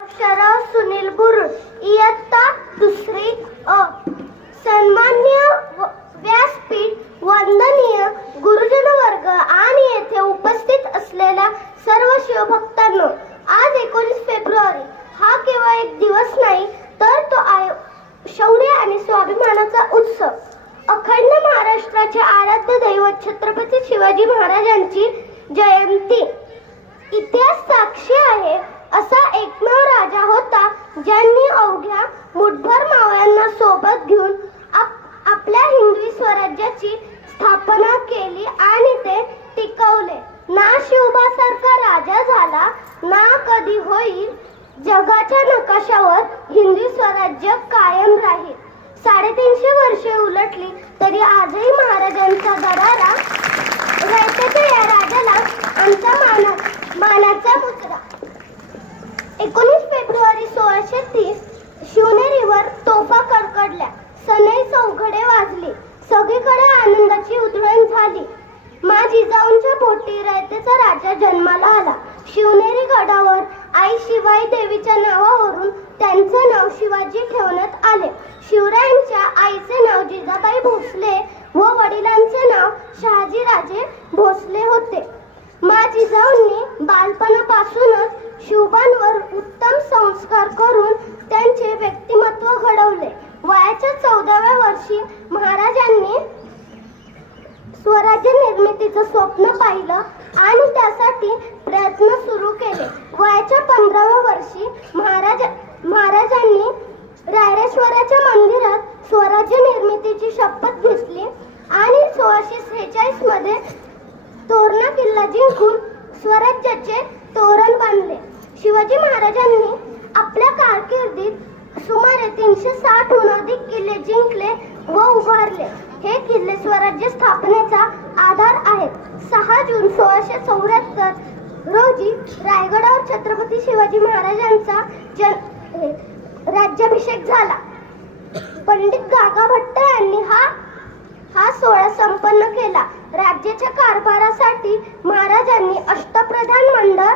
अक्षरशः सुनील बुरुड इयत्ता दुसरी अ. सन्माननीय व्यासपीठ, वंदनीय गुरुजन वर्ग आणि येथे उपस्थित असलेल्या सर्व शिवभक्तांनो, आज 19 फेब्रुवारी हा केवळ एक दिवस नाही, तर तो शौर्य आणि स्वाभिमानाचा उत्सव. अखंड महाराष्ट्राचे आराध्य दैवत छत्रपती शिवाजी महाराजांची जयंती. इतिहास साक्षी आहे, असा एकमेव राजा होता ज्यांनी अवघ्या मुठभर मावळ्यांना सोबत घेऊन आपल्या हिंदवी स्वराज्याची स्थापना केली आणि ते टिकवले. ना शिवबासारखा राजा झाला, ना कधी होईल. जगाच्या नकाशावर हिंदवी स्वराज्य कायम राहील. 350 वर्षे उलटली तरी आजही महाराजांचा दरारा रयतेच्या या राजाला आमचा मानाचा मुद्रा. 19 फेब्रुवारी 1630 शिवनेरीवर तोफा कडकडल्या, सनई चौघडे वाजली, सगळीकडे आनंदाची उधळण झाली. जिजाऊंच्या पोटी रयतेचा राजा जन्माला आला. शिवनेरी गडावर आई शिवाई देवीच्या नावावरून त्यांचे नाव शिवाजी ठेवण्यात आले. शिवरायांच्या आईचे नाव जिजाबाई भोसले व वडिलांचे नाव शहाजीराजे भोसले होते. जिजाऊंनी बालपणापासूनच शिवबांवर उत्तम संस्कार करून त्यांचे व्यक्तिमत्व घडवले. वयाच्या 14व्या वर्षी महाराजांनी स्वराज्य निर्मितीचं स्वप्न पाहिलं आणि त्यासाठी प्रयत्न सुरू केले. वयाच्या 15व्या वर्षी महाराजांनी रायरेश्वराच्या मंदिरात स्वराज्य निर्मितीची शपथ घेतली आणि 1646 मध्ये तोरणा किल्ला जिंकून स्वराज्याचे तोरण बांधले. शिवाजी महाराजांनी आपल्या कारकिर्दीत सुमारे 360हून अधिक किल्ले जिंकले व उभारले. हे किल्ले स्वराज्य स्थापनेचा आधार आहेत. 6 जून 1674 रोजी रायगडावर छत्रपती शिवाजी महाराजांचा राज्याभिषेक झाला. पंडित गागा भट्ट यांनी हा सोहळा संपन्न केला. राज्याच्या कारभारासाठी महाराजांनी अष्टप्रधान मंडळ